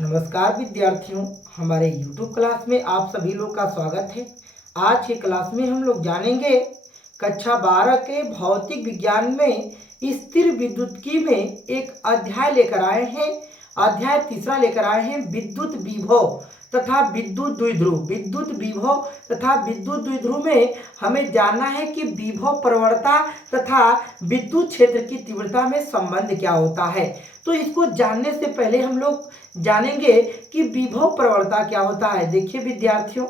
नमस्कार विद्यार्थियों, हमारे YouTube क्लास में आप सभी लोग का स्वागत है। आज की क्लास में हम लोग जानेंगे कक्षा 12 के भौतिक विज्ञान में स्थिर विद्युत्की में एक अध्याय लेकर आए हैं। अध्याय तीसरा लेकर आए हैं विद्युत विभव तथा विद्युत द्विध्रुव। विद्युत विभव तथा विद्युत द्विध्रुव में हमें जानना है कि विभव प्रवणता तथा विद्युत क्षेत्र की तीव्रता में संबंध क्या होता है। तो इसको जानने से पहले हम लोग जानेंगे कि विभव प्रवणता क्या होता है। देखिए विद्यार्थियों,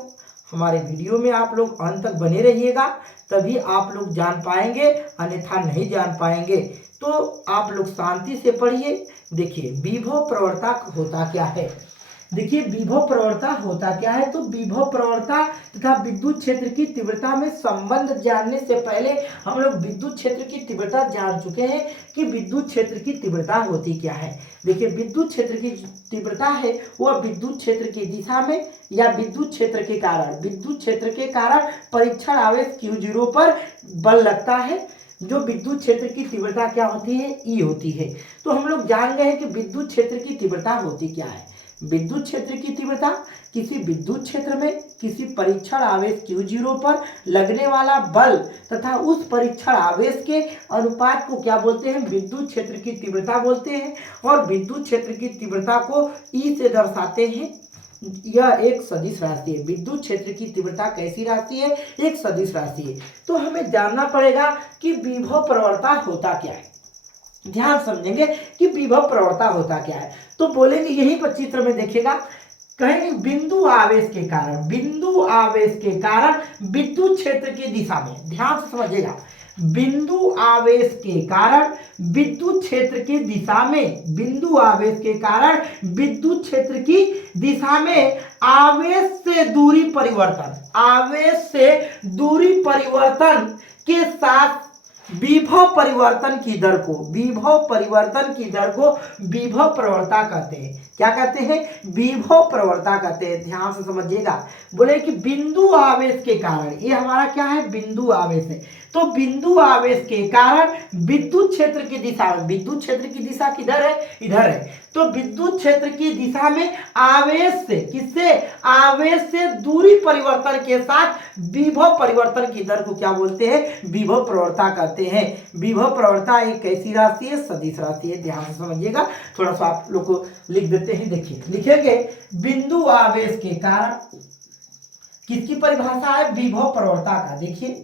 हमारे वीडियो में आप लोग अंत तक बने रहिएगा, तभी आप लोग जान पाएंगे, अन्यथा नहीं जान पाएंगे। तो आप लोग शांति से पढ़िए। देखिए विभव प्रवणता होता क्या है। देखिए विभव प्रवणता होता क्या है। तो विभव प्रवणता तथा विद्युत क्षेत्र की तीव्रता में संबंध जानने से पहले हम लोग विद्युत क्षेत्र की तीव्रता जान चुके हैं कि विद्युत क्षेत्र की तीव्रता होती क्या है। देखिए विद्युत क्षेत्र की तीव्रता है वह विद्युत क्षेत्र की दिशा में या विद्युत क्षेत्र के कारण परीक्षण आवेश Q0 पर बल लगता है। जो विद्युत क्षेत्र की तीव्रता क्या होती है, E होती है। तो हम लोग जान गए हैं कि विद्युत क्षेत्र की तीव्रता होती क्या है। विद्युत क्षेत्र की तीव्रता किसी विद्युत क्षेत्र में किसी परीक्षण आवेश Q0 पर लगने वाला बल तथा उस परीक्षण आवेश के अनुपात को क्या बोलते हैं, विद्युत क्षेत्र की तीव्रता बोलते हैं। और विद्युत क्षेत्र की तीव्रता को E से दर्शाते हैं। यह एक सदिश राशि है। विद्युत क्षेत्र की तीव्रता कैसी राशि है, एक सदिश राशि है। तो हमें जानना पड़ेगा कि विभव प्रवणता होता क्या है। ध्यान समझेंगे कि विभव प्रवणता होता क्या है। तो बोलेंगे यही पर चित्र में देखिएगा, कहेंगे बिंदु आवेश के कारण विद्युत क्षेत्र की दिशा में, ध्यान से समझिएगा, बिंदु आवेश के कारण विद्युत क्षेत्र की दिशा में, बिंदु आवेश के कारण विद्युत क्षेत्र की दिशा में आवेश से दूरी परिवर्तन के साथ विभव परिवर्तन की दर को विभव प्रवणता कहते हैं। क्या कहते हैं, विभव प्रवणता कहते हैं। ध्यान से समझिएगा। बोले कि बिंदु आवेश के कारण, ये हमारा क्या है, बिंदु आवेश है। तो बिंदु आवेश के कारण विद्युत क्षेत्र की दिशा में, विद्युत क्षेत्र की दिशा किधर है, इधर है। तो विद्युत क्षेत्र की दिशा में आवेश से, किससे, आवेश से दूरी परिवर्तन के साथ विभव परिवर्तन की दर को क्या बोलते हैं, विभव प्रवणता कहते हैं। विभव प्रवणता एक कैसी राशि है, सदिश राशि है। ध्यान से समझिएगा। थोड़ा सा आप लोग को लिख देते हैं। देखिए लिखेंगे बिंदु आवेश के कारण, किसकी परिभाषा है, विभव प्रवणता का। देखिए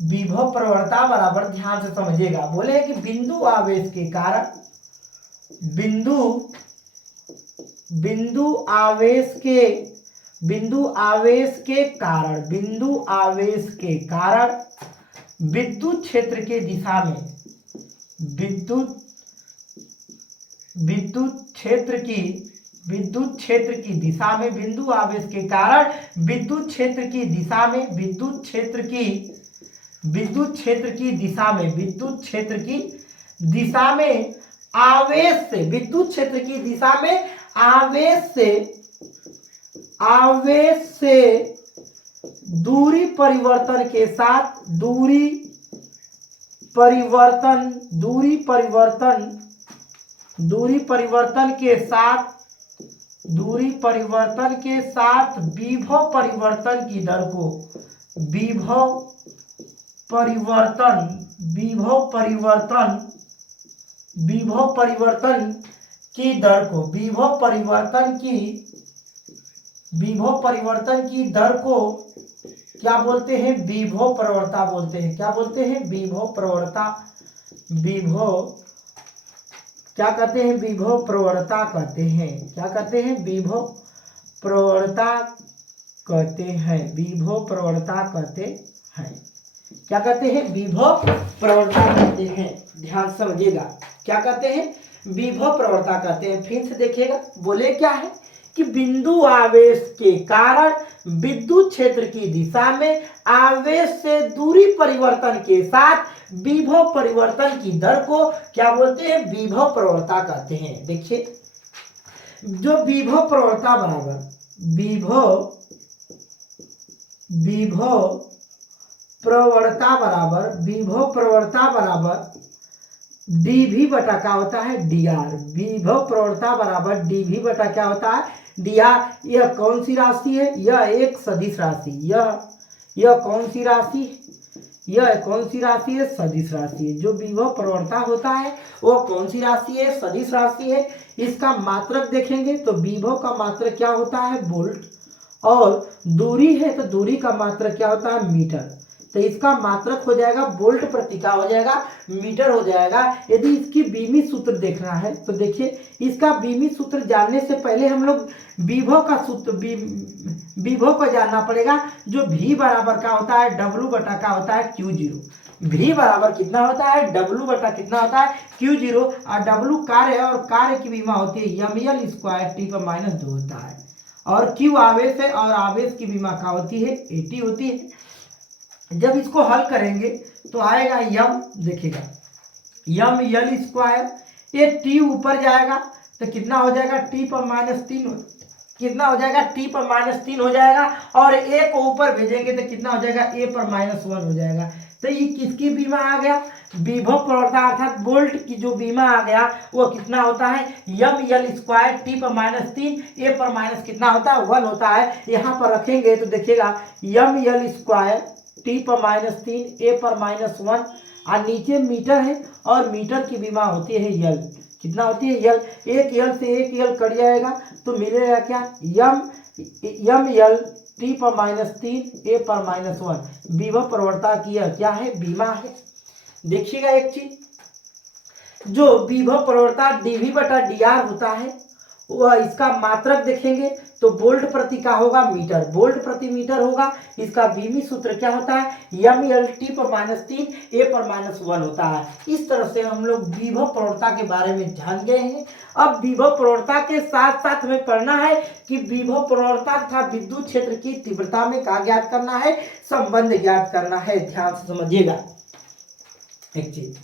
विभव प्रवणता बराबर ध्यान से समझिएगा। बोले कि बिंदु आवेश के कारण, बिंदु आवेश के कारण विद्युत क्षेत्र के दिशा में, विद्युत क्षेत्र की दिशा में, बिंदु आवेश के कारण विद्युत क्षेत्र की दिशा में, विद्युत क्षेत्र की दिशा में आवेश से, विद्युत क्षेत्र की दिशा में आवेश से दूरी परिवर्तन के साथ, दूरी परिवर्तन के साथ विभव परिवर्तन की दर को, विभव परिवर्तन की दर को, विभव परिवर्तन की दर को क्या बोलते हैं, विभव प्रवणता बोलते हैं। क्या बोलते हैं, विभव प्रवणता। क्या कहते हैं, विभव प्रवणता कहते हैं। क्या कहते हैं, विभव प्रवणता कहते हैं। विभव प्रवणता कहते हैं। क्या कहते हैं, विभव प्रवणता कहते हैं। ध्यान समझिएगा। क्या कहते हैं, विभव प्रवणता कहते हैं। फिर से देखिएगा, बोले क्या है कि बिंदु आवेश के कारण विद्युत क्षेत्र की दिशा में आवेश से दूरी परिवर्तन के साथ विभव परिवर्तन की दर को क्या बोलते हैं, विभव प्रवणता कहते हैं। देखिए जो विभव प्रवणता बराबर विभव प्रवणता बराबर dv बटा क्या होता है dr। विभव प्रवणता बराबर dv बटा क्या होता है dr। यह कौन सी राशि है, यह एक सदिश राशि, यह कौन सी राशि, यह कौन सी राशि है, सदिश राशि है। जो विभव प्रवणता होता है वो कौन सी राशि है, सदिश राशि है। इसका मात्रक देखेंगे तो विभव का मात्रक क्या होता है वोल्ट, और दूरी है तो दूरी का मात्रक क्या होता है मीटर। तो इसका मात्रक हो जाएगा वोल्ट प्रति क्या हो जाएगा मीटर हो जाएगा। यदि इसकी बीमित सूत्र देखना है तो देखिए इसका बीमित सूत्र जानने से पहले हम लोग विभव का सूत्र विभव को जानना पड़ेगा। जो v बराबर क्या होता है w बटा क्या होता है Q0। v बराबर कितना होता है w बटा कितना होता है Q0, और w कार्य है और कार्य की विमा होती है ml स्क्वायर t पर -2 होता है, और Q आवेश है और आवेश की विमा क्या होती है AT होती है। जब इसको हल करेंगे तो आएगा यम, देखिएगा यम यल स्क्वायर, ये टी ऊपर जाएगा तो कितना हो जाएगा टी पर -3, कितना हो जाएगा टी पर -3 हो जाएगा, और ए को ऊपर भेजेंगे तो कितना हो जाएगा ए पर -1 हो जाएगा। तो ये किसकी बीमा आ गया विभव प्रवणता अर्थात वोल्ट की जो बीमा आ गया वो कितना होता है यम यल स्क्वायर टी पर -3 ए पर माइनस कितना होता है 1 होता है। यहाँ पर रखेंगे तो देखिएगा यम यल स्क्वायर टी पर -3 ए पर -1, और नीचे मीटर है और मीटर की विमा होती है यल, कितना होती है यल, एक यल से एक यल कट जाएगा तो मिलेगा क्या यम यल टी पर -3 ए पर -1। विभव प्रवणता की यह क्या है बीमा है। देखिएगा एक चीज जो विभव प्रवणता dv बटा dr होता है वह इसका मात्रक देखेंगे तो वोल्ट प्रति का होगा मीटर, वोल्ट प्रति मीटर होगा। इसका बीमी सूत्र क्या होता है यम यल टी पर -3 ए पर -1 होता है। इस तरह से हम लोग विभव प्रवणता के बारे में जान गए हैं। अब विभव प्रवणता के साथ साथ हमें करना है कि विभव प्रवणता तथा विद्युत क्षेत्र की तीव्रता में क्या ज्ञात करना है संबंध ज्ञात करना है। ध्यान से समझिएगा एक चीज,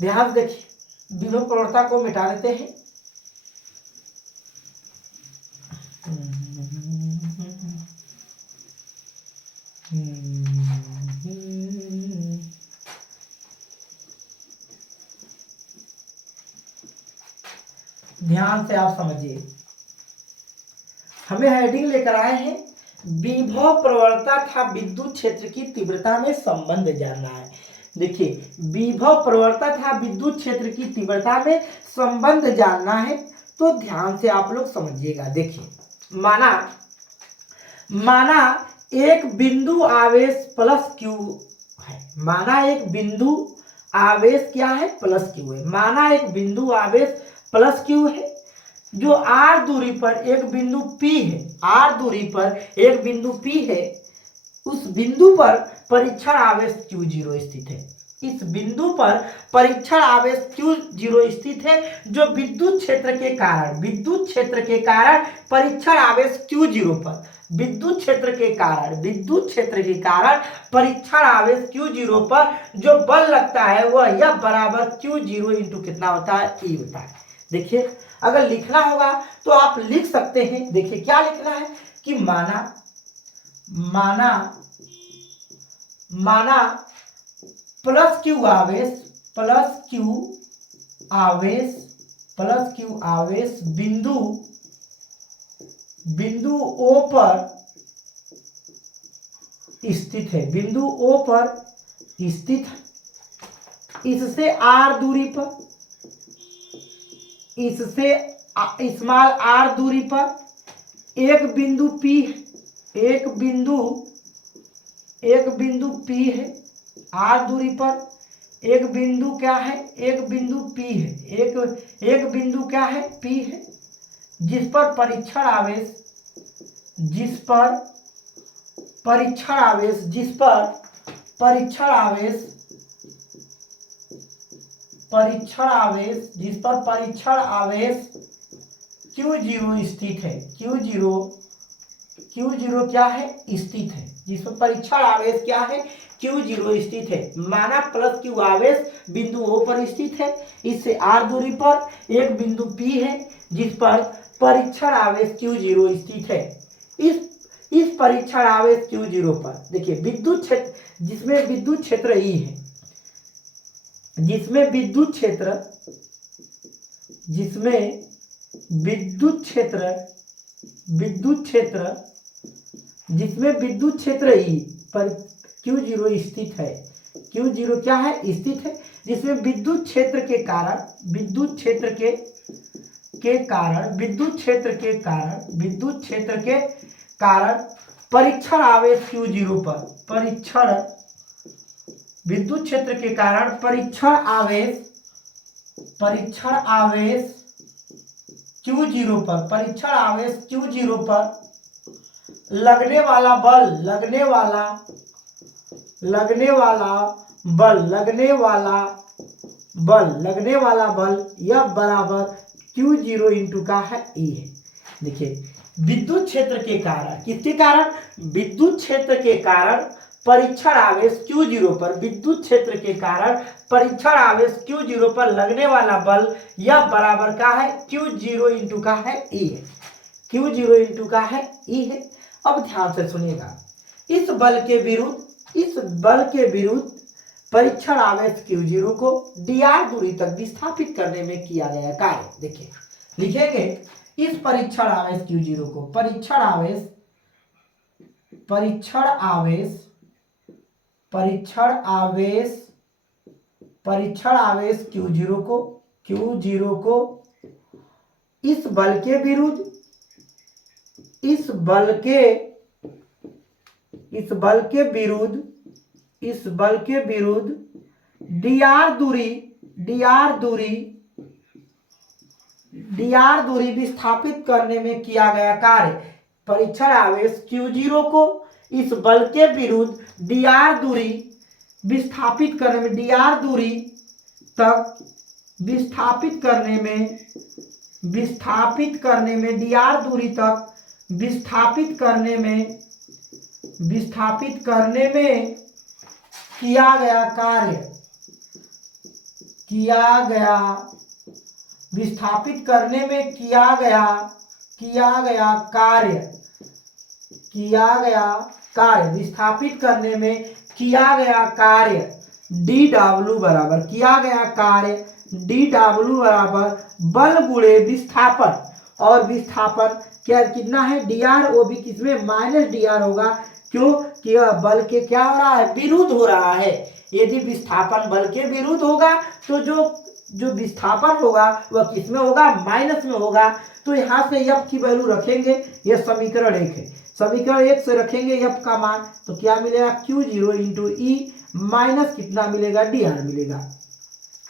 ध्यान देखिए विभव प्रवणता को मिटा देते हैं। ध्यान से आप समझिए, हमें हेडिंग लेकर आए हैं विभव प्रवणता तथा विद्युत क्षेत्र की तीव्रता में संबंध जानना है। देखिए विभव प्रवणता तथा विद्युत क्षेत्र की तीव्रता में संबंध जानना है तो ध्यान से आप लोग समझिएगा। देखिए माना एक बिंदु आवेश प्लस क्यू है, माना एक बिंदु आवेश क्या है प्लस क्यू है, माना एक बिंदु आवेश प्लस क्यू है जो r दूरी पर एक बिंदु P है, r दूरी पर एक बिंदु P है, उस बिंदु पर परीक्षण आवेश Q0 स्थित है। इस बिंदु पर परीक्षण आवेश Q0 स्थित है जो विद्युत क्षेत्र के कारण परीक्षण आवेश Q0 पर विद्युत क्षेत्र के कारण परीक्षण आवेश Q0 पर जो बल लगता है वह यह बराबर Q0 इंटू कितना होता है E होता है। देखिए अगर लिखना होगा तो आप लिख सकते हैं। देखिए क्या लिखना है कि माना प्लस क्यू आवेश बिंदु O पर स्थित है, बिंदु O पर स्थित इससे r दूरी पर, इससे स्मॉल r दूरी पर एक बिंदु P है, r दूरी पर एक बिंदु क्या है एक बिंदु P है, एक बिंदु क्या है P है जिस पर परीक्षण आवेश Q0 स्थित है, Q0 क्या है स्थित है, जिस पर परीक्षण आवेश क्या है Q0 स्थित है। माना प्लस क्यू आवेश बिंदु O पर स्थित है, इससे r दूरी पर एक बिंदु P है जिस पर परीक्षण आवेश Q0 स्थित है। इस परीक्षण आवेश Q0 पर देखिए विद्युत क्षेत्र जिसमें विद्युत क्षेत्र E है, जिसमें विद्युत क्षेत्र जिसमें विद्युत क्षेत्र जिसमें विद्युत क्षेत्र ई पर Q0 स्थित है। Q0 क्या है? स्थित है। जिसमें विद्युत क्षेत्र के कारण परीक्षण आवेश Q0 पर विद्युत क्षेत्र के कारण परीक्षण आवेश Q0 पर लगने वाला बल यह बराबर Q0 इंटू का है E है। देखिए विद्युत क्षेत्र के कारण, किसके कारण? विद्युत क्षेत्र के कारण परीक्षण आवेश Q0 पर, विद्युत क्षेत्र के कारण परीक्षण आवेश Q0 पर लगने वाला बल यह बराबर का है Q0 इंटू का है E है। Q0 इंटू का है E है। अब ध्यान से सुनिएगा, इस बल के विरुद्ध परीक्षण आवेश Q0 को dr दूरी तक विस्थापित करने में किया गया कार्य। देखिए लिखेंगे इस परीक्षण आवेश Q0 को, परीक्षण आवेश Q0 को इस बल के विरुद्ध dr दूरी विस्थापित करने में किया गया कार्य। परीक्षण आवेश Q0 को इस बल के विरुद्ध dr दूरी विस्थापित करने में, dr दूरी तक विस्थापित करने में किया गया कार्य, विस्थापित करने में किया गया कार्य dw बराबर बल गुणे विस्थापन, और विस्थापन क्या कितना है? dr, वो भी किसमें? माइनस dr होगा। क्यों? कि बल के क्या हो रहा है? विरुद्ध हो रहा है। यदि विस्थापन बल के विरुद्ध होगा तो जो विस्थापन होगा वह किसमें होगा? माइनस में होगा। तो यहाँ से f की वैल्यू रखेंगे, यह समीकरण 1 है। समीकरण 1 से रखेंगे f का मान, तो क्या मिलेगा? Q0 इंटू E माइनस कितना मिलेगा? dr मिलेगा।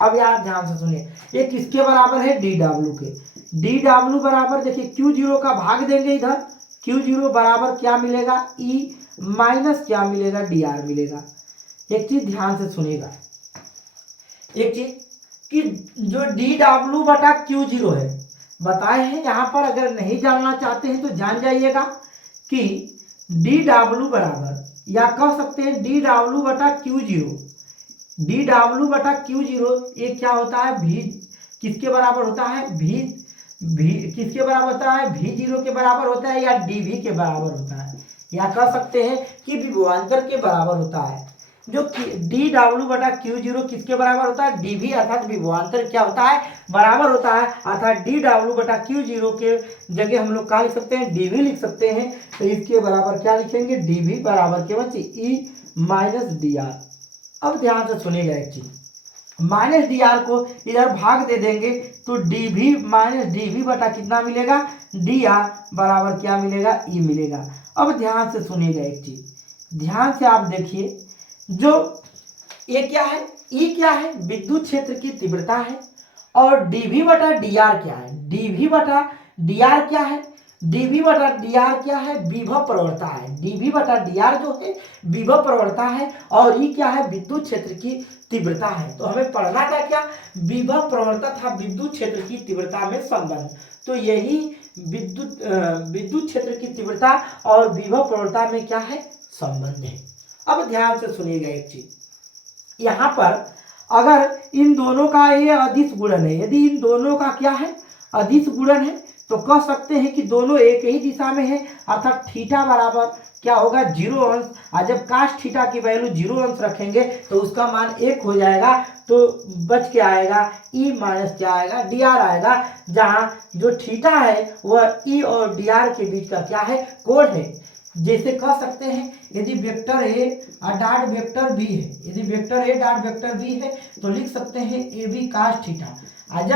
अब यार ध्यान से सुनिए, ये किसके बराबर है? dw के। dw बराबर देखिए Q0 का भाग देंगे इधर, Q0 बराबर क्या मिलेगा? E माइनस क्या मिलेगा? dr मिलेगा। एक चीज ध्यान से सुनिएगा, एक चीज कि जो dw बटा Q0 है बताए हैं, यहाँ पर अगर नहीं जानना चाहते हैं तो जान जाइएगा कि dw बराबर, या कह सकते हैं dw बटा Q0, ये क्या होता है? v किसके बराबर होता है? किसके बराबर होता है? V0 के बराबर होता है, या dv के बराबर होता है, या कह सकते हैं कि विभवांतर के बराबर होता है। जो dw बटा Q0 किसके बराबर होता है? dv, अर्थात विभवांतर क्या होता है? बराबर होता है। अर्थात dw बटा Q0 के जगह हम लोग क्या लिख सकते हैं? dv लिख सकते हैं। तो इसके बराबर क्या लिखेंगे? dv बराबर केवल E माइनस dr। अब ध्यान से सुनिएगा एक चीज, माइनस dr को इधर भाग दे देंगे तो dv माइनस dv बटा कितना मिलेगा? dr बराबर क्या मिलेगा? E मिलेगा। अब ध्यान से सुनिएगा एक चीज, ध्यान से आप देखिए, जो ये क्या है? E क्या है? विद्युत क्षेत्र की तीव्रता है। और dv बटा dr क्या है? dv बटा dr क्या है? dv बटा dr क्या है? विभव प्रवणता है। dv बटा dr जो है विभव प्रवणता है, और E क्या है? विद्युत क्षेत्र की तीव्रता है। तो हमें पढ़ना था क्या? विभव प्रवणता था विद्युत क्षेत्र की तीव्रता में संबंध। तो यही विद्युत क्षेत्र की तीव्रता और विभव प्रवणता में क्या है? संबंध है। अब ध्यान से सुनिएगा एक चीज, यहाँ पर अगर इन दोनों का ये अदिश गुणन है, यदि इन दोनों का क्या है? अदिश गुणन है, तो कह सकते हैं कि दोनों एक ही दिशा में है, अर्थात थीटा बराबर क्या होगा 0 अंश। और जब काश थीटा की वैल्यू 0 अंश रखेंगे तो उसका मान 1 हो जाएगा, तो बच के आएगा ई माइनस क्या आएगा डी आर आएगा, जहां जो थीटा है वह ई और डी आर के बीच का क्या है कोण है। जैसे कह सकते हैं यदि वेक्टर ए और डॉट वेक्टर बी है, यदि vector A dot vector B है तो लिख सकते हैं ए बी कास थीटा। और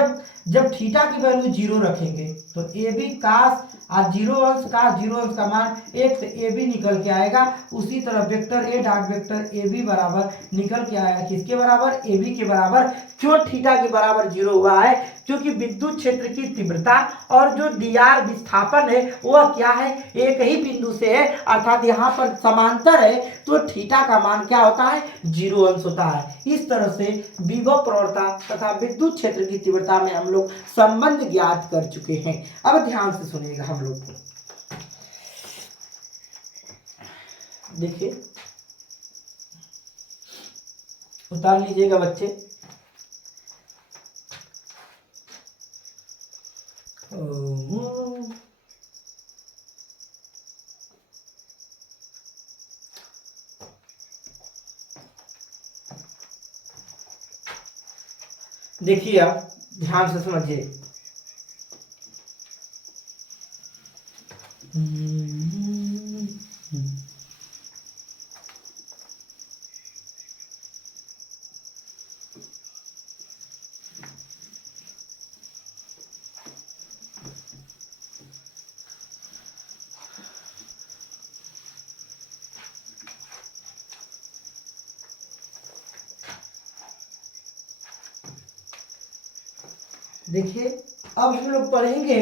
जब थीटा की वैल्यू 0 रखेंगे तो ए बी कास और 0 अंश कास 0 अंश का मान 1 से ए बी निकल के आएगा। उसी तरह vector A dot vector A B बराबर निकल के आएगा किसके बराबर ए बी के बराबर। क्यों थीटा के बराबर 0 हुआ है, क्योंकि विद्युत क्षेत्र की तीव्रता और जो डी आर विस्थापन है वह क्या है एक ही बिंदु से है, अर्थात यहाँ पर समांतर है, तो थीटा का मान क्या होता है 0 अंश होता है। इस तरह से विभव प्रवणता तथा विद्युत क्षेत्र की तीव्रता में हम लोग संबंध ज्ञात कर चुके हैं। अब ध्यान से सुनिएगा हम लोग, देखिए उतार लीजिएगा बच्चे। देखिए आप ध्यान से समझिए। देखिए अब हम लोग पढ़ेंगे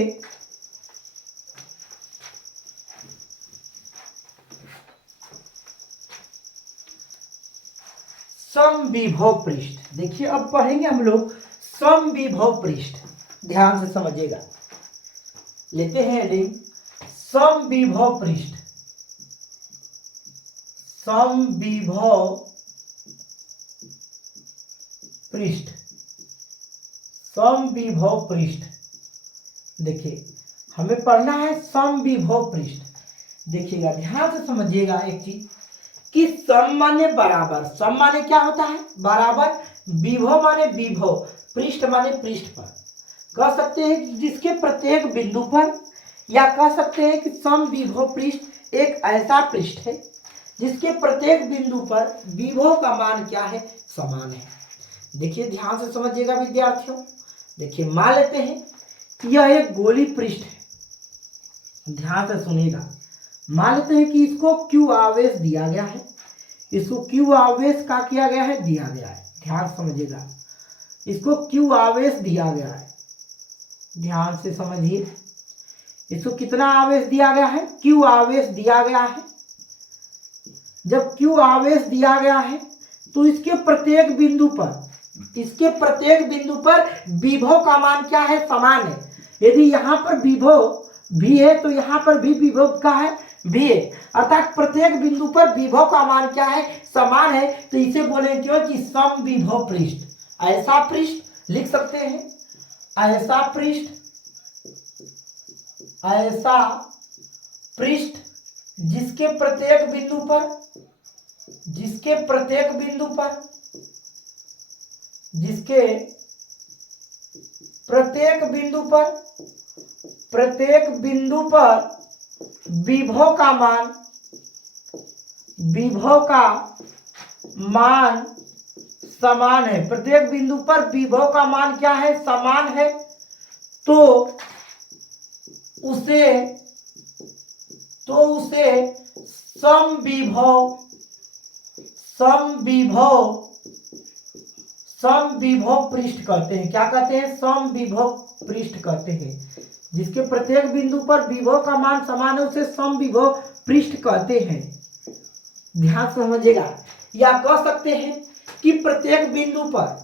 समविभव पृष्ठ। देखिए अब पढ़ेंगे हम लोग समविभव पृष्ठ, ध्यान से समझिएगा। लेते हैं हेडिंग समविभव पृष्ठ। समविभव पृष्ठ, समविभव पृष्ठ। देखिए हमें पढ़ना है समविभव पृष्ठ। देखिएगा ध्यान से समझिएगा एक चीज कि सम माने बराबर, सम माने क्या होता है बराबर, विभव माने विभव, पृष्ठ माने पृष्ठ पर। कह सकते हैं कि जिसके प्रत्येक बिंदु पर, या कह सकते हैं कि समविभव पृष्ठ एक ऐसा पृष्ठ है जिसके प्रत्येक बिंदु पर विभव का मान क्या है समान है। देखिए ध्यान से समझिएगा विद्यार्थियों। देखिए मान लेते हैं कि यह एक गोली पृष्ठ है, ध्यान से सुनिएगा। मान लेते हैं कि इसको क्यू आवेश दिया गया है, इसको क्यू आवेश का किया गया है दिया गया है, ध्यान समझिएगा। इसको क्यू आवेश दिया गया है, ध्यान से समझिए। इसको कितना आवेश दिया गया है क्यू आवेश दिया गया है। जब क्यू आवेश दिया गया है तो इसके प्रत्येक बिंदु पर, इसके प्रत्येक बिंदु पर विभव का मान क्या है समान है। यदि यहाँ पर विभव भी है तो यहाँ पर भी विभव का है भी है, अर्थात प्रत्येक बिंदु पर विभव का मान क्या है समान है। तो इसे बोले क्यों कि समविभव पृष्ठ। ऐसा पृष्ठ लिख सकते हैं, ऐसा पृष्ठ, ऐसा पृष्ठ जिसके प्रत्येक बिंदु पर, जिसके प्रत्येक बिंदु पर, जिसके प्रत्येक बिंदु पर, प्रत्येक बिंदु पर विभव का मान, विभव का मान समान है। प्रत्येक बिंदु पर विभव का मान क्या है समान है, तो उसे समविभव, समविभव, समविभव पृष्ठ कहते हैं। क्या कहते हैं समविभव पृष्ठ कहते हैं। जिसके प्रत्येक बिंदु पर विभव का मान समान है उसे समविभव पृष्ठ कहते हैं, ध्यान समझिएगा। या कह सकते हैं कि प्रत्येक बिंदु पर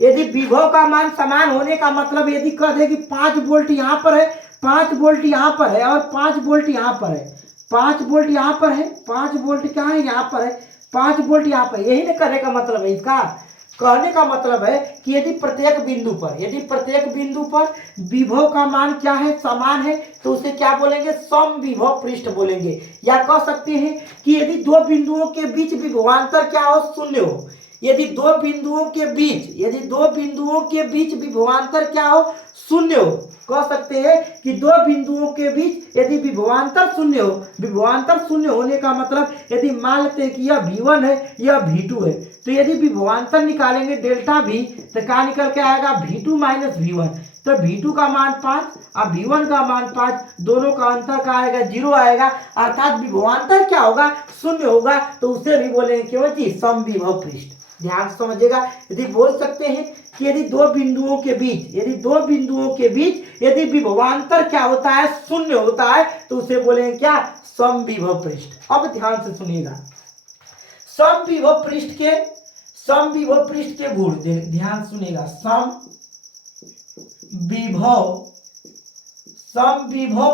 यदि विभव का मान समान होने का मतलब यदि कह दे कि 5 वोल्ट यहाँ पर है, 5 वोल्ट यहाँ पर है और 5 वोल्ट यहाँ पर है, 5 वोल्ट यहाँ पर है, 5 वोल्ट क्या है यहाँ पर है, 5 वोल्ट यहाँ पर, यही ना कहने का मतलब है इसका। कहने का मतलब है कि यदि प्रत्येक बिंदु पर विभव का मान क्या है, समान है, तो उसे क्या बोलेंगे, समविभव पृष्ठ बोलेंगे। या कह सकते हैं कि यदि दो बिंदुओं के बीच विभवांतर क्या हो, शून्य हो। यदि दो बिंदुओं के बीच विभवांतर क्या हो, शून्य हो। कह सकते हैं कि दो बिंदुओं के बीच यदि विभवांतर शून्य होने का मतलब, यदि मान लेते हैं कि यह V1 है, यह V2 है, तो यदि विभवांतर निकालेंगे डेल्टा V, तो क्या निकल के आएगा, V2 माइनस V1। तो V2 का मान 5 और V1 का मान 5, दोनों का अंतर का आएगा, 0 आएगा, अर्थात विभवांतर क्या होगा, शून्य होगा। तो उसे भी बोलेंगे केवल जी समविभव पृष्ठ। ध्यान से समझिएगा। यदि बोल सकते हैं कि यदि दो बिंदुओं के बीच यदि विभवांतर क्या होता है, शून्य होता है, तो उसे बोलेंगे क्या, समविभव पृष्ठ। अब ध्यान से सुनिएगा, समविभव पृष्ठ के गुण, ध्यान सुनिएगा, समविभव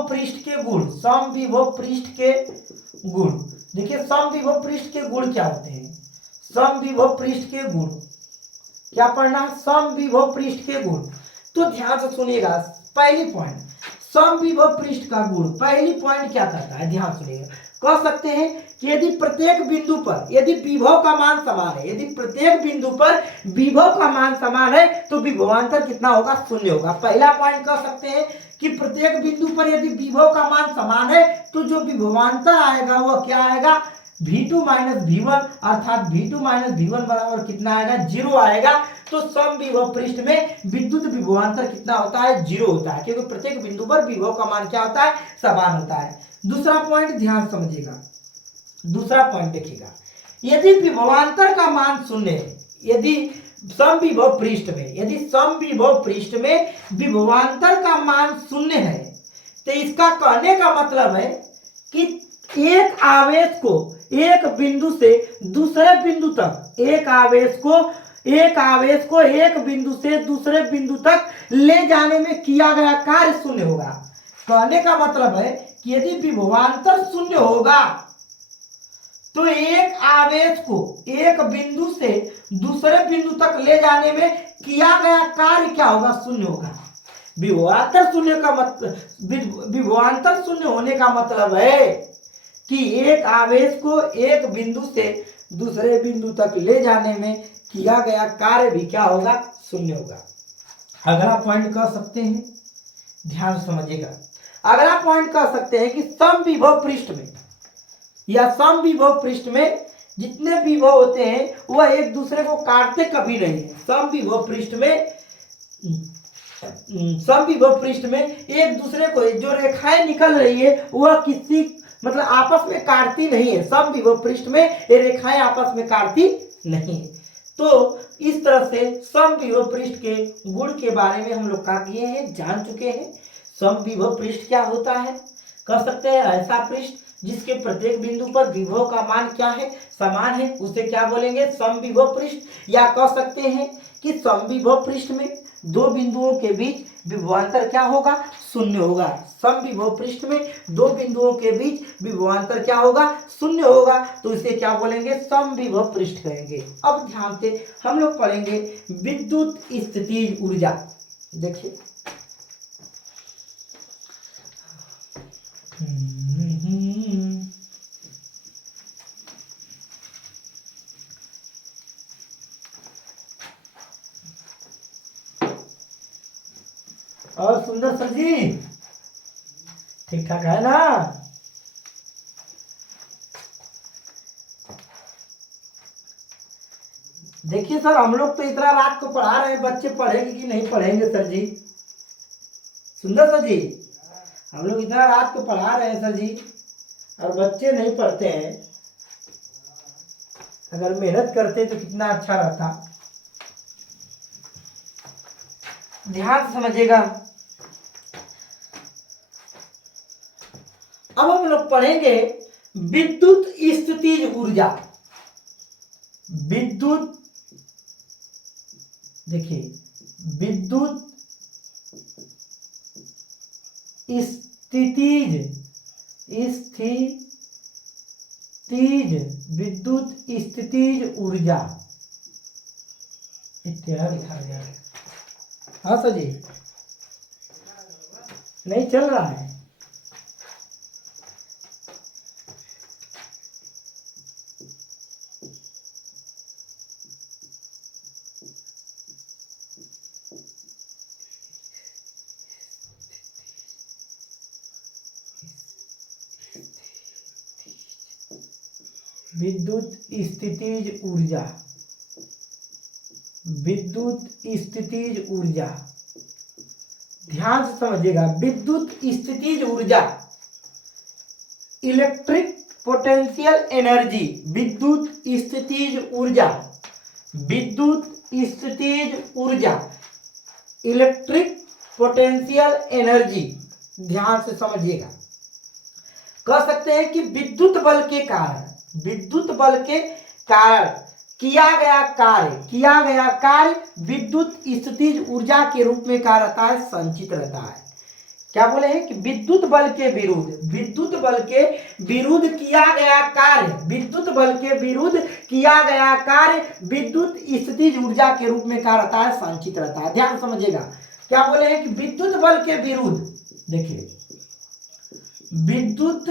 पृष्ठ के गुण। देखिए समविभव पृष्ठ के गुण क्या होते हैं, समविभव पृष्ठ के गुण क्या पढ़ना, समविभव पृष्ठ के गुण। तो ध्यान से सुनिएगा, पहली पॉइंट समविभव पृष्ठ का गुण, पहली पॉइंट क्या करता है, ध्यान सुनिएगा। कह सकते हैं कि यदि प्रत्येक बिंदु पर यदि विभव का मान समान है, यदि प्रत्येक बिंदु पर विभव का मान समान है, तो विभवांतर कितना होगा, शून्य होगा। पहला पॉइंट कह सकते हैं कि प्रत्येक बिंदु पर यदि विभव का मान समान है, तो जो विभवांतर आएगा वह क्या आएगा, V2 माइनस V1, अर्थात V2 माइनस V1 बराबर कितना आएगा, 0 आएगा। तो समविभव पृष्ठ में विद्युत विभवांतर कितना होता है, 0 होता है, क्योंकि प्रत्येक बिंदु पर विभव का मान क्या होता है, समान होता है। दूसरा पॉइंट ध्यान समझिएगा, दूसरा पॉइंट देखिएगा, यदि विभवांतर का मान शून्य है, यदि समविभव पृष्ठ में विभवांतर का मान शून्य है, तो इसका कहने का मतलब है कि एक आवेश को एक बिंदु से दूसरे बिंदु तक, एक आवेश को एक बिंदु से दूसरे बिंदु तक ले जाने में किया गया कार्य शून्य होगा। कहने का मतलब है कि यदि विभवांतर शून्य होगा, तो एक आवेश को एक बिंदु से दूसरे बिंदु तक ले जाने में किया गया कार्य क्या होगा, शून्य होगा। विभवांतर शून्य होने का मतलब है कि एक आवेश को एक बिंदु से दूसरे बिंदु तक ले जाने में किया गया कार्य भी क्या होगा, शून्य होगा। अगला पॉइंट कह सकते हैं, ध्यान समझिएगा, अगला पॉइंट कह सकते हैं कि समविभव पृष्ठ में जितने विभव होते हैं वह एक दूसरे को काटते कभी नहीं है। समविभव पृष्ठ में एक दूसरे को जो रेखाएं निकल रही है वह किसी मतलब आपस में काटती नहीं है। समविभव पृष्ठ में ये रेखाएं आपस में काटती नहीं है। तो इस तरह से समविभव पृष्ठ के गुण के बारे में हम लोग क्या किए हैं, जान चुके हैं। समविभव पृष्ठ क्या होता है, कह सकते हैं ऐसा पृष्ठ जिसके प्रत्येक बिंदु पर विभव का मान क्या है, समान है, उसे क्या बोलेंगे, समविभव पृष्ठ। या कह सकते हैं कि समविभव पृष्ठ में दो बिंदुओं के बीच विभवांतर क्या होगा, शून्य होगा। समविभव पृष्ठ में दो बिंदुओं के बीच विभवांतर क्या होगा, शून्य होगा, तो इसे क्या बोलेंगे, समविभव पृष्ठ कहेंगे। अब ध्यान से हम लोग पढ़ेंगे विद्युत स्थितिज ऊर्जा। देखिए और सुंदर सर जी ठीक ठाक है ना। देखिए सर, हम लोग तो इतना रात को पढ़ा रहे हैं, बच्चे पढ़ेंगे कि नहीं पढ़ेंगे सर जी, सुंदर सर जी, हम लोग इतना रात को पढ़ा रहे हैं सर जी, और बच्चे नहीं पढ़ते हैं। अगर मेहनत करते तो कितना अच्छा रहता। ध्यान से समझिएगा। अब हम लोग पढ़ेंगे विद्युत स्थितिज ऊर्जा। विद्युत, देखिए विद्युत स्थितिज विद्युत स्थितिज ऊर्जा। इतना दिखा दिया। हाँ सर जी, नहीं चल रहा है। विद्युत स्थितिज ऊर्जा, विद्युत स्थितिज ऊर्जा, ध्यान से समझिएगा। विद्युत स्थितिज ऊर्जा, इलेक्ट्रिक पोटेंशियल एनर्जी, विद्युत स्थितिज ऊर्जा, विद्युत स्थितिज ऊर्जा, इलेक्ट्रिक पोटेंशियल एनर्जी, ध्यान से समझिएगा। कह सकते हैं कि विद्युत बल के कारण, विद्युत बल के कारण किया गया कार्य विद्युत स्थितिज ऊर्जा के रूप में क्या रहता है, संचित रहता है। क्या बोले हैं कि विद्युत बल के विरुद्ध, विद्युत बल के विरुद्ध किया गया कार्य, विद्युत बल के विरुद्ध किया गया कार्य विद्युत स्थितिज ऊर्जा के रूप में क्या रहता है, संचित रहता है। ध्यान समझिएगा। क्या बोले हैं कि विद्युत बल के विरुद्ध, देखिए विद्युत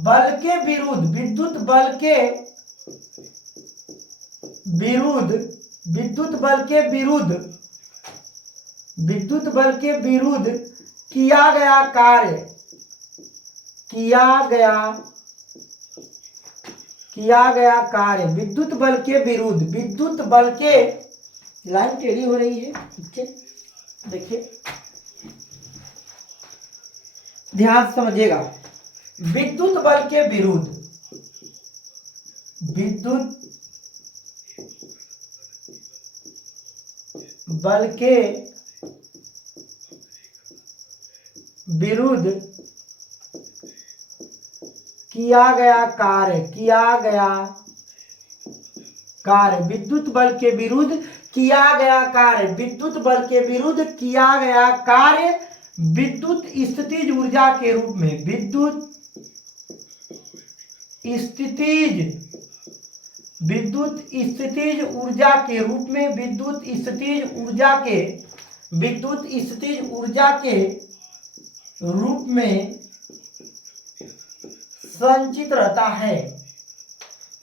बल के विरुद्ध, विद्युत बल के विरुद्ध, विद्युत बल के विरुद्ध, विद्युत बल के विरुद्ध किया गया कार्य, किया गया कार्य विद्युत बल के विरुद्ध, विद्युत बल के, लाइन टेढ़ी हो रही है, देखिए ध्यान समझिएगा। विद्युत बल के विरुद्ध, विद्युत बल के विरुद्ध किया गया कार्य, विद्युत बल के विरुद्ध किया गया कार्य, विद्युत बल के विरुद्ध किया गया कार्य विद्युत स्थितिज ऊर्जा के रूप में, विद्युत स्थितिज ऊर्जा के रूप में, विद्युत स्थितिज ऊर्जा के रूप में संचित रहता है।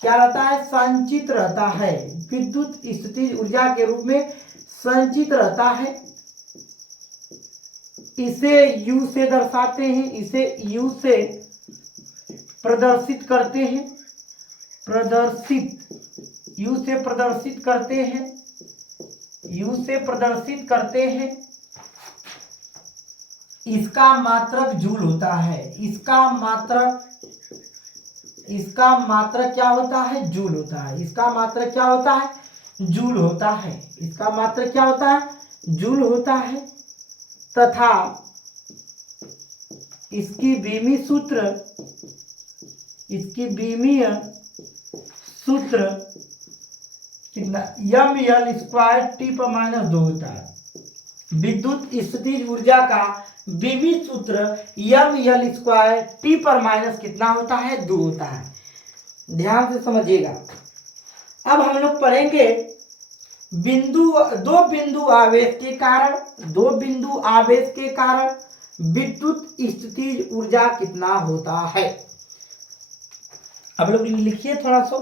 क्या रहता है, संचित रहता है, विद्युत स्थितिज ऊर्जा के रूप में संचित रहता है। इसे U से दर्शाते हैं, इसे U से प्रदर्शित करते हैं, U से प्रदर्शित करते हैं। इसका मात्रक जूल होता है, इसका मात्रक क्या होता है, जूल होता है। इसका मात्रक क्या होता है, जूल होता है। इसका मात्रक क्या होता है, जूल होता है। तथा इसकी बीमीय सूत्र कितना, m(L)2 होता है। विद्युत स्थितिज ऊर्जा का बीमीय सूत्र m(L)2 कितना होता है, 2 होता है। ध्यान से समझिएगा। अब हम लोग पढ़ेंगे दो बिंदु आवेश के कारण विद्युत स्थितिज ऊर्जा कितना होता है। अब लोग लिखिए थोड़ा सा।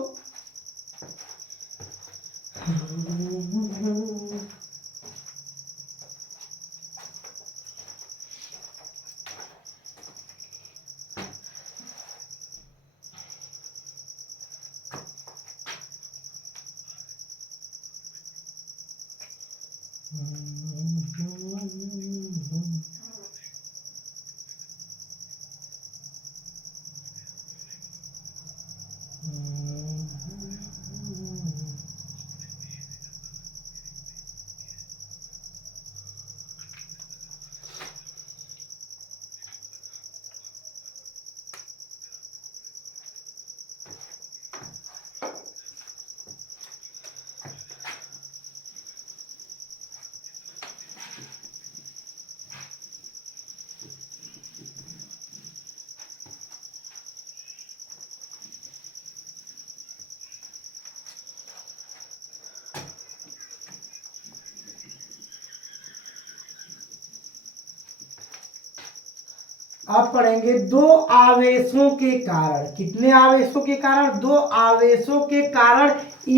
अब पढ़ेंगे दो आवेशों के कारण। कितने आवेशों के कारण? दो आवेशों के कारण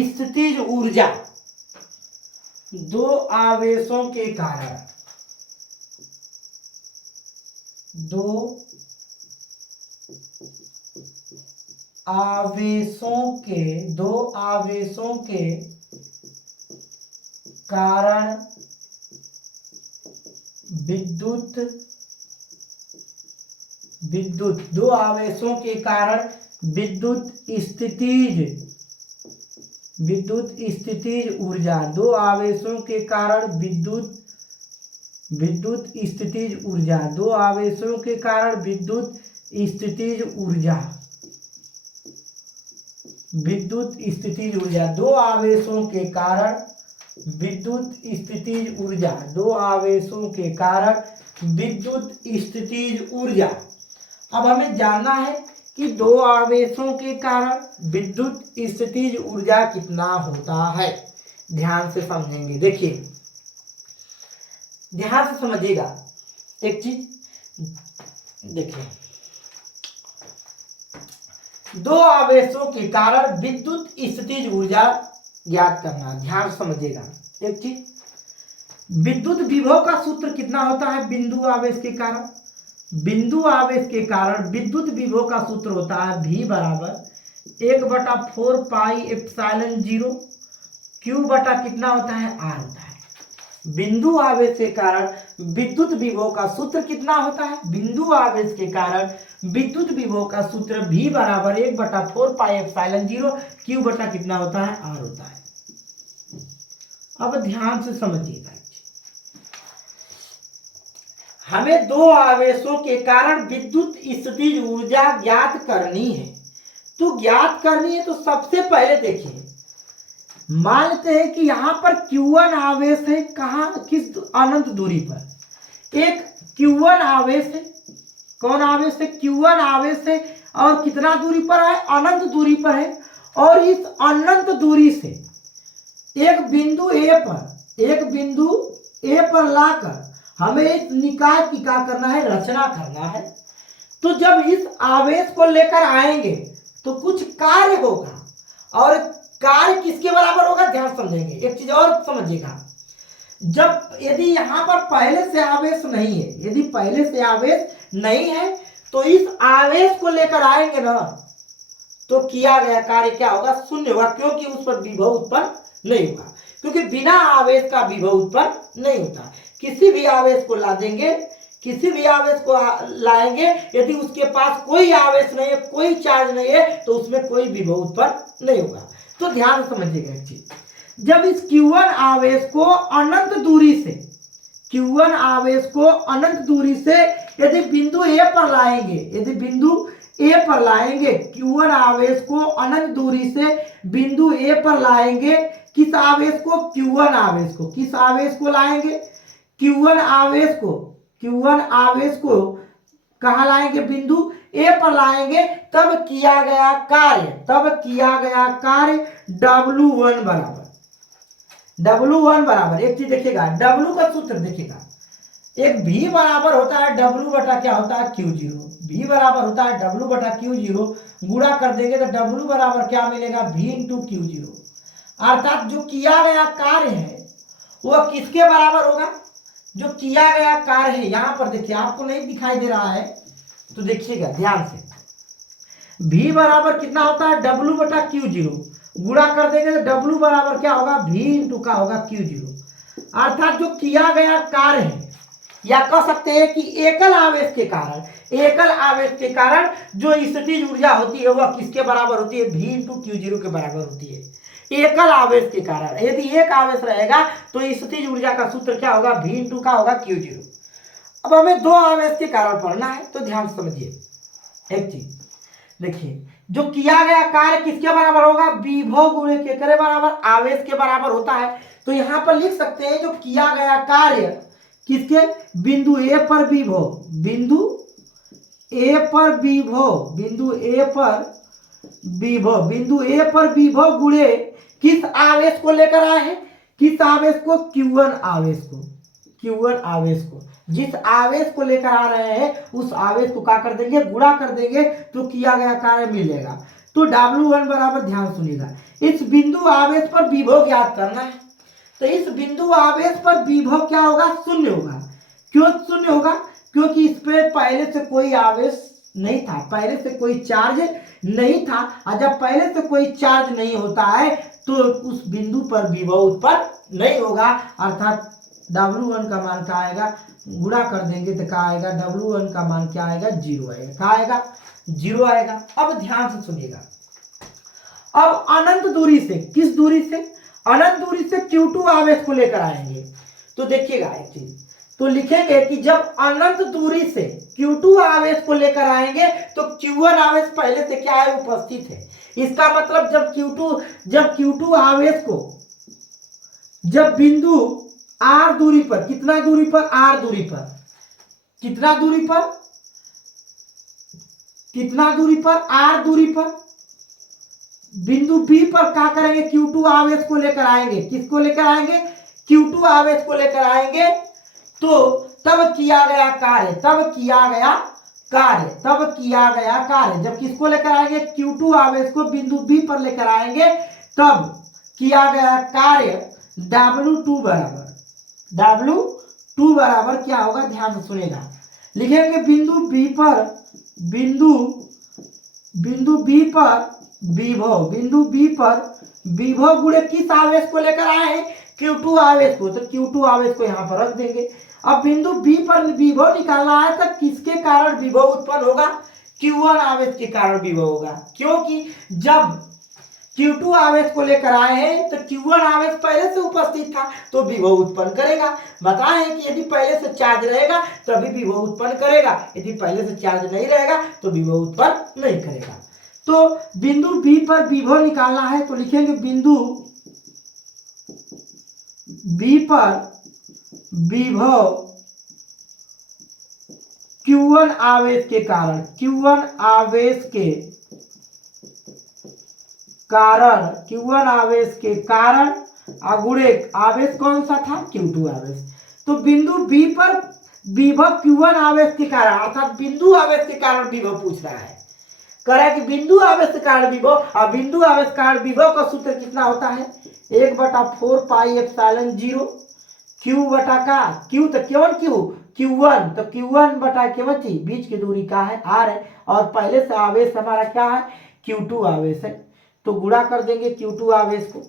स्थितिज ऊर्जा। दो आवेशों के कारण, दो आवेशों के कारण विद्युत दो आवेशों के कारण विद्युत स्थितिज ऊर्जा। दो आवेशों के कारण विद्युत स्थितिज ऊर्जा। दो आवेशों के कारण विद्युत स्थितिज ऊर्जा। दो आवेशों के कारण विद्युत स्थितिज ऊर्जा। दो आवेशों के कारण विद्युत स्थितिज ऊर्जा। अब हमें जानना है कि दो आवेशों के कारण विद्युत स्थितिज ऊर्जा कितना होता है। ध्यान से समझेंगे। देखिए, ध्यान से समझिएगा एक चीज। देखिए, दो आवेशों के कारण विद्युत स्थितिज ऊर्जा ज्ञात करना। ध्यान से समझिएगा एक चीज। विद्युत विभव का सूत्र कितना होता है बिंदु आवेश के कारण? बिंदु आवेश के कारण विद्युत विभव का सूत्र होता है V बराबर 1/4 पाई एप्सिलॉन 0 Q बटा कितना होता है R होता है। बिंदु आवेश के कारण विद्युत विभव का सूत्र कितना होता है? बिंदु आवेश के कारण विद्युत विभव का सूत्र V बराबर 1/4 पाई एप्सिलॉन 0 Q बटा कितना होता है R होता है। अब ध्यान से समझिएगा, हमें दो आवेशों के कारण विद्युत स्थितिज ऊर्जा ज्ञात करनी है। तो सबसे पहले देखिए, मान लेते हैं कि यहां पर Q1 आवेश है। कहां? किस अनंत दूरी पर एक Q1 आवेश है। कौन आवेश है? Q1 आवेश है। और कितना दूरी पर है? अनंत दूरी पर है। और इस अनंत दूरी से एक बिंदु A पर लाकर हमें इस निकाय की क्या करना है? रचना करना है। तो जब इस आवेश को लेकर आएंगे तो कुछ कार्य होगा, और कार्य किसके बराबर होगा? ध्यान समझेंगे। एक चीज और समझिएगा, यदि यहां पर पहले से आवेश नहीं है, तो इस आवेश को लेकर आएंगे ना, तो किया गया कार्य क्या होगा? शून्य होगा, क्योंकि उस पर विभव उत्पन्न नहीं होगा। क्योंकि बिना आवेश का विभव उत्पन्न नहीं होता। किसी भी आवेश को लाएंगे, यदि उसके पास कोई आवेश नहीं है, कोई चार्ज नहीं है, तो उसमें कोई विभव उत्पन्न नहीं होगा। तो ध्यान से समझिएगा एक चीज, जब इस Q1 आवेश को अनंत दूरी से यदि बिंदु A पर लाएंगे, Q1 आवेश को अनंत दूरी से बिंदु A पर लाएंगे। किस आवेश को? Q1 आवेश को। किस आवेश को लाएंगे? Q1 आवेश को कहां लाएंगे? बिंदु A पर लाएंगे। तब किया गया कार्य W1 बराबर एक चीज देखिएगा, W का सूत्र देखिएगा, एक V बराबर होता है W बटा क्या होता है? Q0। V बराबर होता है W बटा Q0, गुणा कर देंगे तो W बराबर क्या मिलेगा? V into Q0। अर्थात जो किया गया कार्य है वह किसके बराबर होगा? जो किया गया कार्य है, यहां पर देखिए, आपको नहीं दिखाई दे रहा है तो देखिएगा ध्यान से। V बराबर कितना होता है? W बटा Q0, गुणा कर देंगे तो W बराबर क्या होगा? V इंटू का होगा Q0। अर्थात जो किया गया कार्य है, या कह सकते हैं कि एकल आवेश के कारण जो स्थितिज ऊर्जा होती है वह किसके बराबर होती है? V इंटू Q0 के बराबर होती है। एकल आवेश के कारण, यदि एक आवेश रहेगा तो स्थितिज ऊर्जा का सूत्र क्या होगा? V इंटू का होगा Q0। अब हमें दो आवेश के कारण पढ़ना है, तो ध्यान समझिए एक चीज। देखिए, जो किया गया कार्य किसके बराबर होगा? विभव गुणे के करे बराबर आवेश के बराबर होता है। तो यहां पर लिख सकते हैं जो किया गया कार्य किसके? बिंदु A पर विभव गुणे किस आवेश को लेकर आए हैं? किस आवेश को? Q1 आवेश को। जिस आवेश को लेकर आ रहे हैं उस आवेश को क्या कर देंगे, गुणा कर देंगे तो किया गया कार्य मिलेगा। तो W1 बराबर, ध्यान सुनिएगा, इस बिंदु आवेश पर विभव ज्ञात करना है। तो इस बिंदु आवेश पर विभव क्या होगा, शून्य होगा। क्यों शून्य होगा, क्योंकि इस पे पहले से कोई आवेश नहीं था, पहले से कोई चार्ज नहीं था, और जब पहले से कोई चार्ज नहीं होता है तो उस बिंदु पर विभव उत्पन्न नहीं होगा, अर्थात W1 का मान क्या आएगा, गुणा कर देंगे तो क्या आएगा, W1 का मान क्या आएगा, 0 आएगा। क्या आएगा, 0 आएगा। अब ध्यान से सुनिएगा, अब अनंत दूरी से, किस दूरी से, अनंत दूरी से Q2 आवेश को लेकर आएंगे। तो देखिएगा एक चीज, तो लिखेंगे कि जब अनंत दूरी से Q2 आवेश को लेकर आएंगे तो Q1 आवेश पहले से क्या है, उपस्थित है। इसका मतलब जब Q2 आवेश को, जब बिंदु R दूरी पर, कितना दूरी पर, R दूरी पर, कितना दूरी पर, कितना दूरी पर, R दूरी पर, बिंदु B पर क्या करेंगे, Q2 आवेश को लेकर आएंगे। किसको लेकर आएंगे, Q2 आवेश को लेकर आएंगे। तो तब किया गया कार्य, तब किया गया कार्य, तब किया गया कार्य, जब किसको लेकर आएंगे, Q2 आवेश को बिंदु B पर लेकर आएंगे, तब किया गया कार्य W2 बराबर, W2 बराबर क्या होगा, ध्यान से सुनेगा, लिखेंगे बिंदु B पर, बिंदु B पर विभव, बिंदु B पर विभव गुणे किस आवेश को लेकर आए हैं, Q2 आवेश को, तो Q2 आवेश को यहां पर रख देंगे। अब बिंदु B पर विभव निकालना है, तो किसके कारण विभव उत्पन्न होगा, Q1 आवेश के कारण विभव होगा, क्योंकि जब Q2 आवेश को लेकर आए हैं तो Q1 आवेश पहले से उपस्थित था तो विभव उत्पन्न करेगा। बताए हैं कि यदि पहले से चार्ज रहेगा तभी विभव उत्पन्न करेगा, यदि पहले से चार्ज नहीं रहेगा तो विभव उत्पन्न नहीं करेगा। तो बिंदु B पर विभव निकालना है, तो लिखेंगे बिंदु B पर विभव Q1 आवेश के कारण, Q1 आवेश के कारण, Q1 आवेश के कारण गुणे आवेश कौन सा था, Q2 आवेश। तो बिंदु B पर विभव Q1 आवेश के कारण, अर्थात बिंदु आवेश के कारण विभव पूछ रहा है, कह रहा है कि बिंदु आवेश के कारण विभव, और बिंदु आवेश के कारण विभव का सूत्र कितना होता है, 1/4 पाई एप्सिलॉन 0 Q बटा का Q, तो केवल Q1, तो Q1 बटा केवल थी, बीच की दूरी का है R है, और पहले से आवेश हमारा क्या है, Q2 आवेश है, तो गुणा कर देंगे Q2 आवेश को,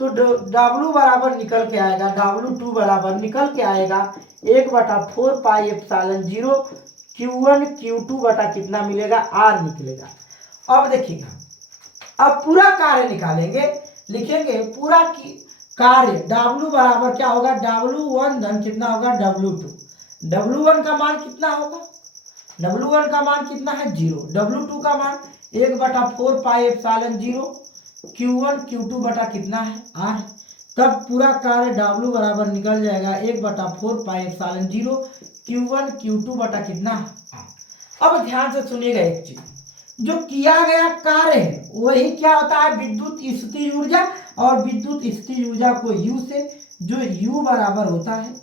तो W बराबर निकल के आएगा, W2 बराबर निकल के आएगा 1/4 पाई एप्सिलॉन 0 Q1 Q2 बटा कितना मिलेगा, R निकलेगा। अब देखिएगा, अब पूरा कार्य निकालेंगे, लिखेंगे पूरा की कार्य W बराबर क्या होगा, W1 धन कितना होगा, W2, W1 का मान कितना होगा, W1 का मान कितना है, 0, W2 का मान 1/4 पाई एप्सिलॉन 0 Q1 Q2 बटा कितना है, R, तब पूरा कार्य W बराबर निकल जाएगा 1/4 पाई एप्सिलॉन 0 Q1 Q2 बटा कितना है, R। अब ध्यान से सुनिएगा एक चीज, जो किया गया कार्य है वही क्या होता है, विद्युत स्थितिज ऊर्जा, और विद्युत स्थितिज ऊर्जा को U से, जो U बराबर होता है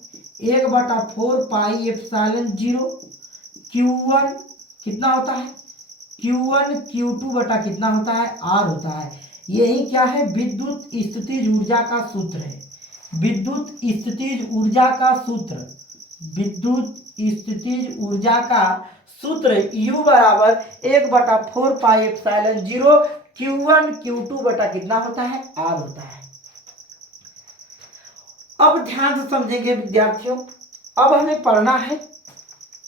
1/4 पाई एप्सिलॉन 0 Q1 कितना होता है, Q1 Q2 बटा कितना होता है, R होता है। यही क्या है, विद्युत स्थितिज ऊर्जा का सूत्र है, विद्युत स्थितिज ऊर्जा का सूत्र, विद्युत स्थितिज ऊर्जा का सूत्र U बराबर 1/4 पाई एप्सिलॉन 0 Q1 Q2 बटा कितना होता है, R होता है। अब ध्यान से समझेंगे विद्यार्थियों, अब हमें पढ़ना है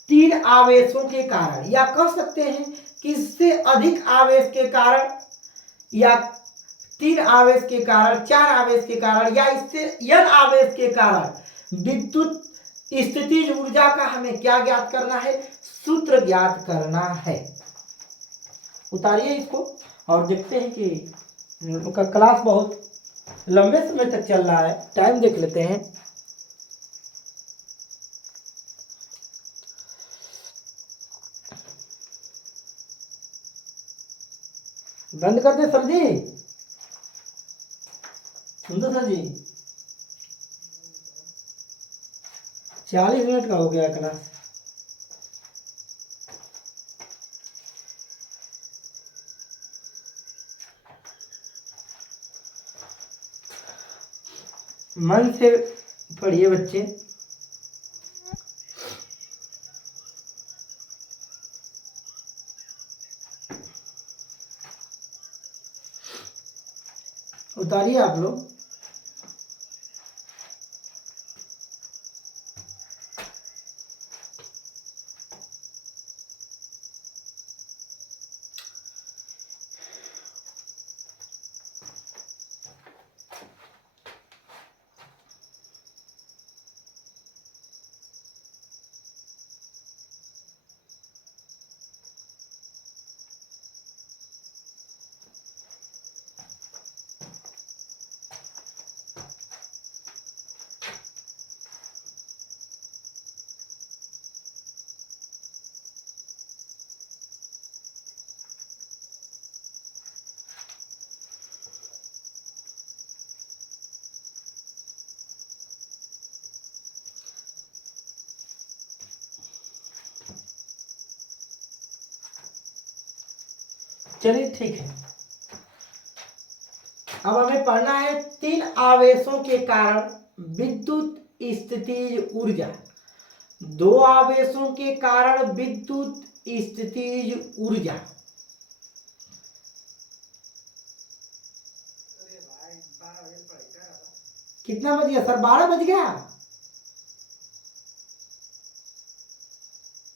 तीन आवेशों के कारण, या कह सकते हैं कि इससे अधिक आवेश के कारण, या 3 आवेश के कारण, 4 आवेश के कारण, या इससे n आवेश के कारण विद्युत स्थितिज ऊर्जा का हमें क्या ज्ञात करना है, सूत्र ज्ञात करना है। उतारिए इसको और देखते हैं कि उनका क्लास बहुत लंबे समय तक चल रहा है, टाइम देख लेते हैं। बंद कर दे सर जी, सुन दो सर जी। 40 मिनट का हो गया क्लास। मन से पढ़िए बच्चे। उतारिए आप लोग। चलिए ठीक है। अब हमें पढ़ना है 3 आवेशों के कारण विद्युत स्थितिज ऊर्जा। 2 आवेशों के कारण विद्युत स्थितिज ऊर्जा। कितना बज गया सर? 12 बज गया।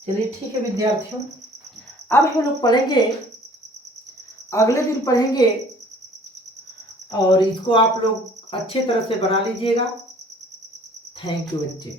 चलिए ठीक है विद्यार्थियों, अब हम लोग पढ़ेंगे, अगले दिन पढ़ेंगे, और इसको आप लोग अच्छे तरह से बना लीजिएगा। थैंक यू बच्चे।